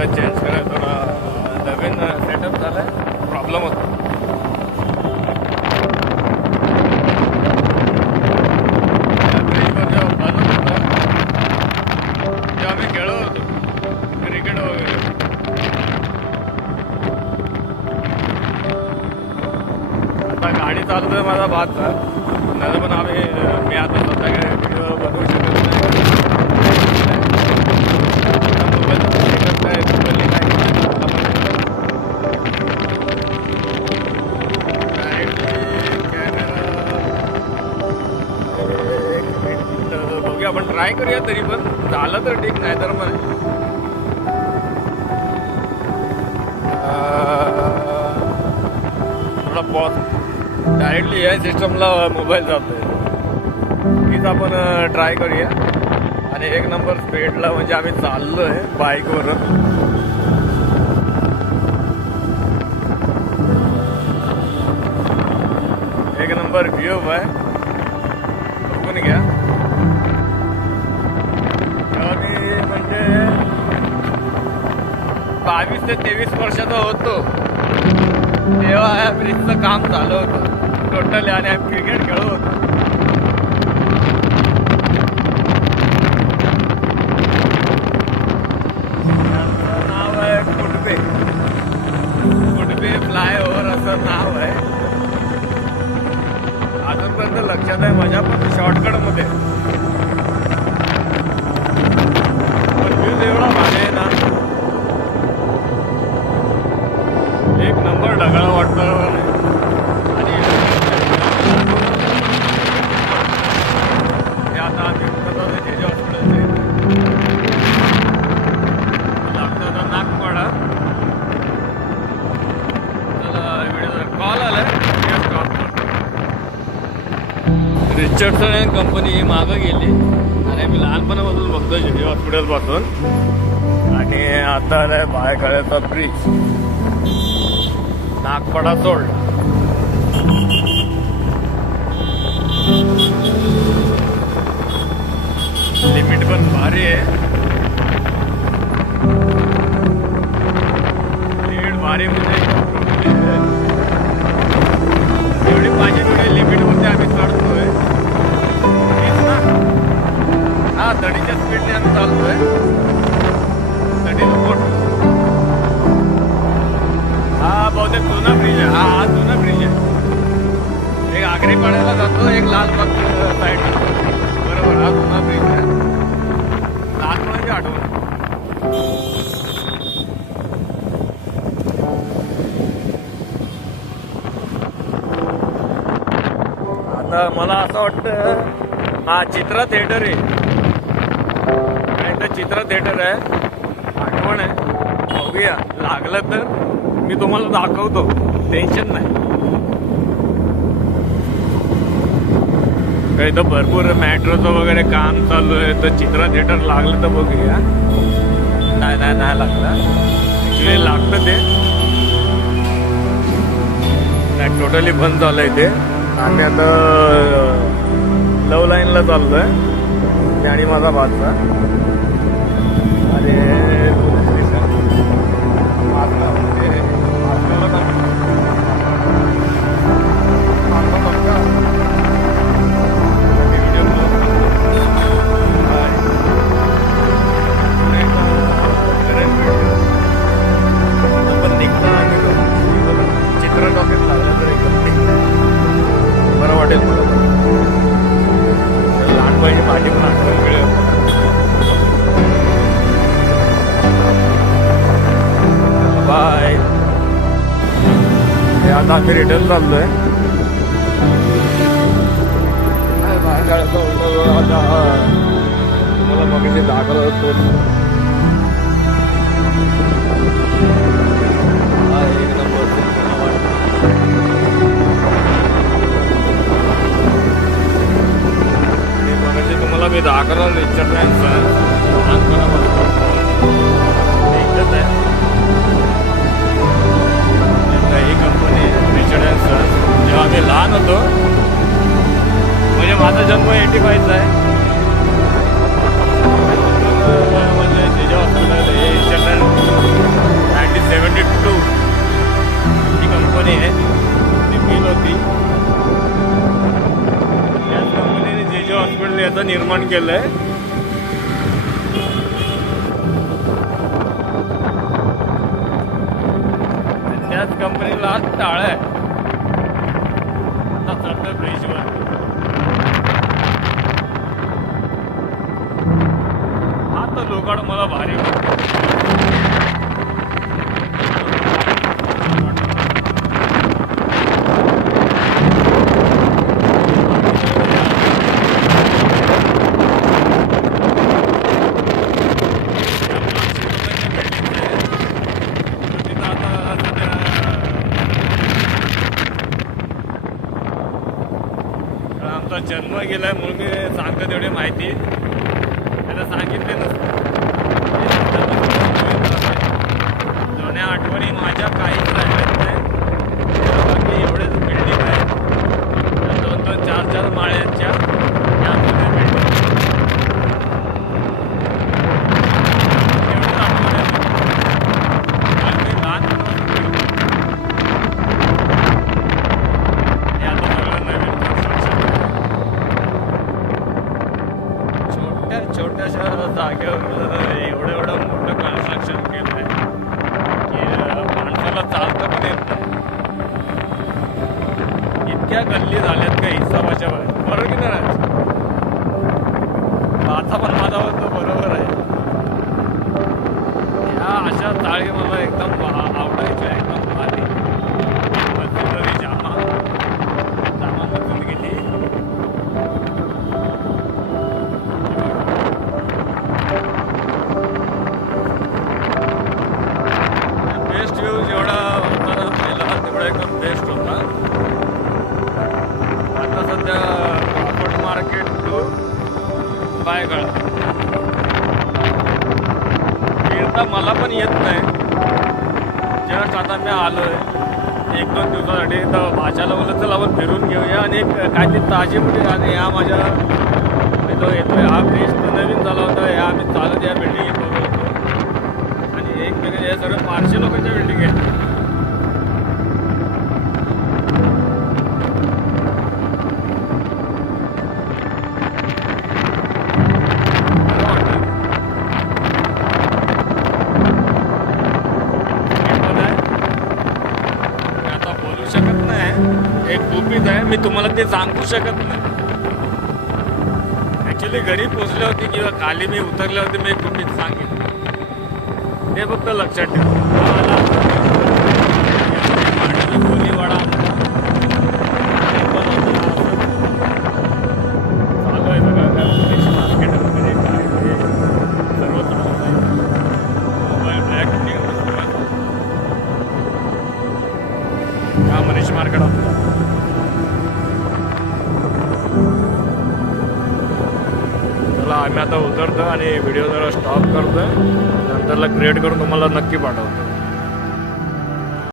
वगैरे चेंज करायला थोडा नवीन सेटअप झाला आहे, प्रॉब्लेम होता. जेव्हा आम्ही खेळत होतो क्रिकेट वगैरे, आता गाडी चालतोय माझा भातचा, नाही पण मी आता स्वतः व्हिडिओ बनवू शकत नाही. बघूया आपण ट्राय करूया, तरी पण झालं तर ठीक, नाही तर मग थोडा पॉज. डायरेक्टली या सिस्टमला मोबाईल जातोय, हीच आपण ट्राय करूया. आणि एक नंबर स्पीडला म्हणजे आम्ही चाललोय बाईकवर. एक नंबर व्ह्यू आहे, बघून घ्या. मी म्हणजे 22 ते 23 वर्षाचा होतो तेव्हा या ब्रिजचं काम चालू होतं टोटली, आणि आम्ही क्रिकेट खेळत होतो. नाव आहे कुटबे, कुटबे फ्लायओव्हर असं नाव आहे. अजूनपर्यंत लक्षात आहे माझ्या, पण शॉर्टकटमध्ये. पण व्ह्यूज एवढा भारी आहे ना, एक नंबर ढगाळ वाटतं. आणि आता आम्ही जे हॉस्पिटल लागतं आता नागपाडा. त्याला व्हिडिओ कॉल आलाय, रिचर्डसन अँड कंपनी ही मागं गेली, आणि मी लहानपणापासून बघतो जे हॉस्पिटलपासून. आणि आता आलाय बायकाळ्याचा ब्रिज, नागपाडा सोडला. लिमिट पण भारी आहे, लिमिट भारी म्हणजे एवढी पाहिजे तेवढी लिमिट मध्ये आम्ही चढतोय. हा, दडीच्या स्पीडने आम्ही चालतोय. दडी मोठ, हा बहुतेक जुना ब्रिज आहे. हा जुना ब्रिज आहे. एक आग्रेपाड्याला जातो, एक लालबाग साईड बरोबर. हा जुना ब्रिज आहे, लहानपणाची आठवण. आता मला असं वाटतं हा चित्रा थिएटर आहे, आणि चित्रा थिएटर आहे, आठवण आहे. बघूया, लागलं तर मी तुम्हाला दाखवतो, टेन्शन नाही. काही तर भरपूर मेट्रोचं वगैरे काम चालू आहे, तर चित्रा थिएटर लागलं तर बघूया. नाही नाही नाही लागलं, ॲक्च्युली लागतं ते नाही, टोटली बंद झालंय ते. आम्ही आता लव लाईनला चाललोय, मी आणि माझा भाचा. आणि चित्र टॉकीज लागलं तर एकदम बरं वाटेल मला. लहानपणी माझी पण आठवण मिळेल. बाय. आता आम्ही रिटर्न चाललोय. बाहेर तुम्हाला मग ते दाखवलं होतो. एक नंबर तुम्हाला मी दाखवलं रिचर्डसन ही कंपनी रिचर्डसन. जेव्हा आम्ही लहान होतो, म्हणजे माझा जन्म 85चा आहे, म्हणजे त्याच्या हॉस्पिटल हे रिचर्डसन असं निर्माण केलंय. त्याच कंपनीला टाळ आहे. आता चढतोय ब्रिजवर. हा तर लोकांना मला भारी वाटतं. आमचा जन्म गेलाय म्हणून मी सांगतो तेवढी माहिती त्याला सांगितले नसतं. जुन्या आठवणी माझ्या काहीच राहिल्यात नाही. बाकी एवढेच बिल्डिंग आहेत 2-2, 4-4 माळ्यांच्या त्या बिल्डिंग एवढेच आठवण आहे. आणि लहान हे आता सगळं नवीन छोट्याशा जागेवर एवढं मोठं कन्स्ट्रक्शन केलं आहे की माणसाला चालतं पण येत नाही. इतक्या गल्ली झाल्यात का हिसाबाच्या बाहेर. बरोबर की नाही? आता पण माझा होतं बरोबर आहे. ह्या अशा चाळी मला एकदम आवडायच्या. एकदम भारी मस्जिद जामा मस्जिद गेली. बेस्ट व्ह्यू जेवढा होता ना पहिला तेवढा एकदम बेस्ट होता. आता सध्या आपण मार्केट टू बायगळ फिरता मला पण येत नाही. जस्ट आता मी आलो आहे 1-2 दिवसासाठी. तर भाषाला बोलत चला आपण फिरून घेऊया आणि काहीतरी ताजी मोठी. आणि ह्या माझ्या जो येतोय हा ब्रिज तो नवीन झाला होता. ह्या आम्ही चालत या बिल्डिंग बघत होतो आणि एकमेकांच्या हे सगळं पारशी लोकांच्या बिल्डिंग आहे. आता बोलू शकत नाही. एक गुपित आहे. मी तुम्हाला ते सांगू शकत नाही. ॲक्च्युली घरी पोचले होते किंवा खाली मी उतरले होते. मी एक गुपित सांगेन ते फक्त लक्षात ठेवा. कोलीवाडा चालू आहे सगळं मार्केट वगैरे काय ते सर्व चालू आहे. मोबाईल ब्लॅक हा मनीष मार्केट आपला. आम्ही आता उतरतो आणि व्हिडिओ जरा स्टॉप करतो. नंतरला क्रिएट करून तुम्हाला नक्की पाठवतो.